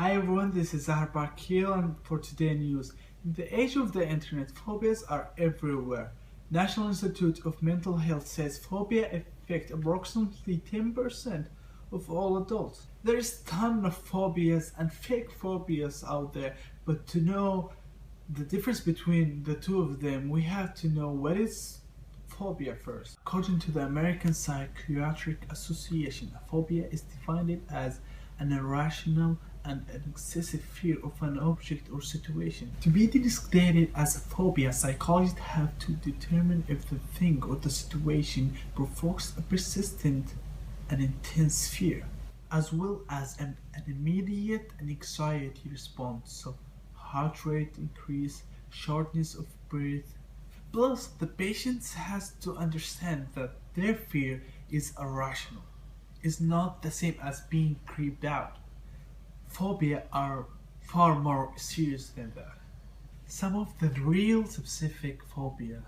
Hi everyone, this is Zaher here and for today news. In the age of the internet, phobias are everywhere. National Institute of Mental Health says phobia affect approximately 10% of all adults. There is ton of phobias and fake phobias out there, but to know the difference between the two of them, we have to know what is phobia first. According to the American Psychiatric Association, a phobia is defined as an irrational and an excessive fear of an object or situation. To be designated as a phobia, psychologists have to determine if the thing or the situation provokes a persistent and intense fear, as well as an immediate anxiety response, so heart rate increase, shortness of breath. Plus, the patient has to understand that their fear is irrational, is not the same as being creeped out. Phobia are far more serious than that. Some of the real specific phobias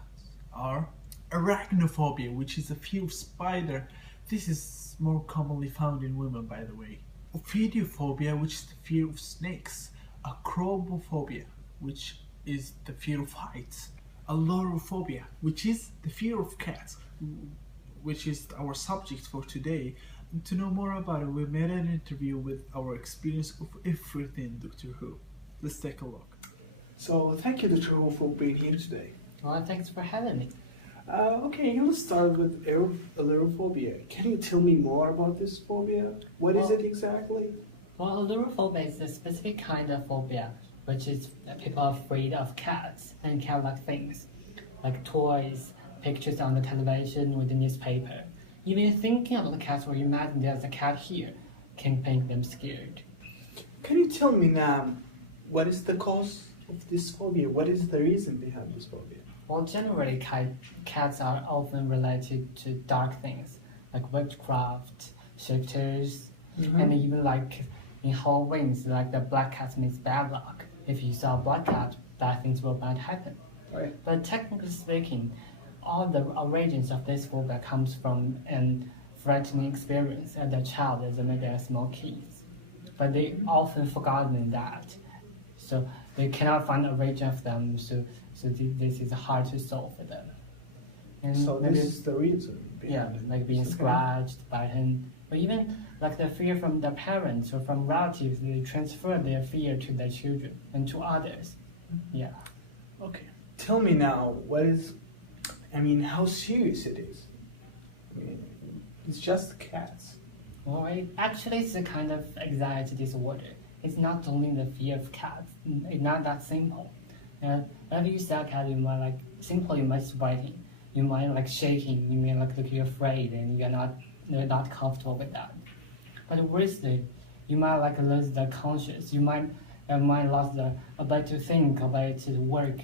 are arachnophobia, which is a fear of spider. This is more commonly found in women, by the way. Ophidiophobia, which is the fear of snakes. Acrobophobia, which is the fear of heights. Ailurophobia, which is the fear of cats, which is our subject for today. And to know more about it, we made an interview with our experience of everything Doctor Who. Let's take a look. So, thank you, Doctor Who, for being here today. Well, thanks for having me. Okay, let's start with ailurophobia. Can you tell me more about this phobia? What is it exactly? Well, ailurophobia is a specific kind of phobia, which is people are afraid of cats and cat-like things, like toys, pictures on the television or the newspaper. Even thinking about the cat or imagine there's a cat here can make them scared. Can you tell me now, what is the cause of this phobia? What is the reason behind this phobia? Well, generally, cats are often related to dark things, like witchcraft, shifters, and even like in Halloween, like the black cat means bad luck. If you saw a black cat, bad things will not happen. Right. But technically speaking, all the origins of this phobia comes from an frightening experience as a child, as maybe a small kids. But they often forgotten that, so they cannot find the origin of them. So this is hard to solve for them. And so this is the reason. Yeah, like being scratched, bitten, or even like the fear from the parents or from relatives. They transfer their fear to their children and to others. Yeah. Okay. Tell me now, how serious it is? It's just cats. Well, it's a kind of anxiety disorder. It's not only the fear of cats. It's not that simple. Whenever you see a cat, you might sweating, you might shaking, you may look afraid, and you're not comfortable with that. But worstly, you might lose the conscious. You might lose the ability to think, ability to work,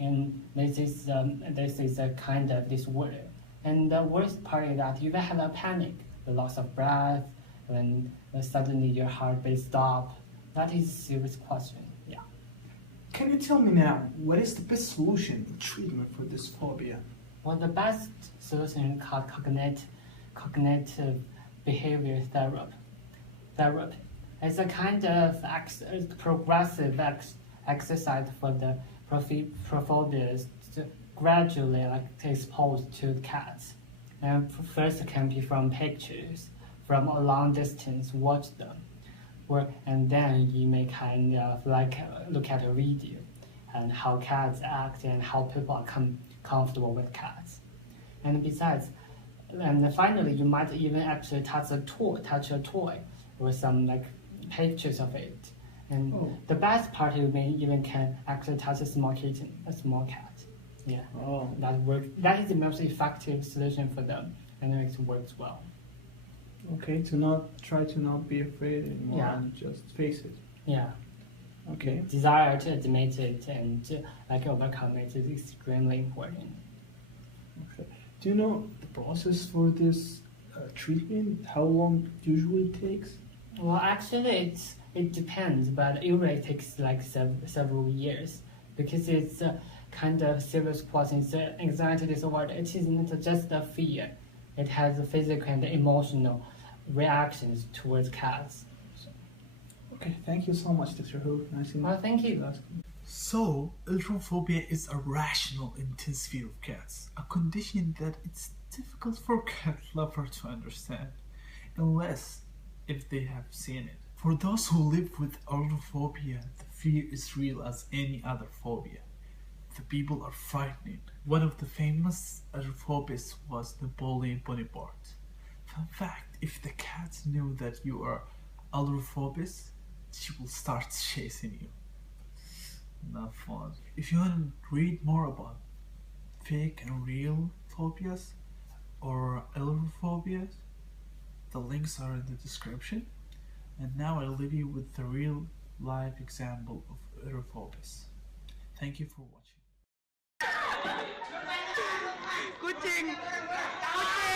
and this is a kind of disorder. And the worst part is that you will have a panic, the loss of breath, when suddenly your heartbeat stop. That is a serious question. Yeah. Can you tell me now, what is the best solution and treatment for this phobia? Well, the best solution is called cognitive behavior therapy. It's a kind of progressive exercise for the phobias to gradually exposed to cats. And first it can be from pictures, from a long distance, watch them. And then you may kind of look at a video and how cats act and how people are comfortable with cats. And besides, and finally, you might even actually touch a toy with some pictures of it. And the best part, you may even can actually touch a small kitten, a small cat. Yeah. Oh. That is the most effective solution for them, and it works well. Okay, try to not be afraid anymore and just face it. Yeah. Okay. Desire to admit it and to overcome it is extremely important. Okay. Do you know the process for this treatment? How long it usually takes? Well, actually, it depends, but usually it takes several years because it's a kind of serious cause. It's an anxiety disorder. It isn't just a fear. It has a physical and emotional reactions towards cats. Okay, thank you so much, Dr. Who. Nice Well, thank you. So, ailurophobia is a rational, intense fear of cats, a condition that it's difficult for cat lovers to understand, unless if they have seen it. For those who live with ailurophobia, the fear is real as any other phobia. The people are frightening. One of the famous ailurophobists was Napoleon Bonaparte. Fun fact, if the cat knew that you are ailurophobist, she will start chasing you. Not fun. If you want to read more about fake and real phobias or ailurophobias, the links are in the description. And now I'll leave you with the real live example of ailurophobia. Thank you for watching. Kucing! Kucing!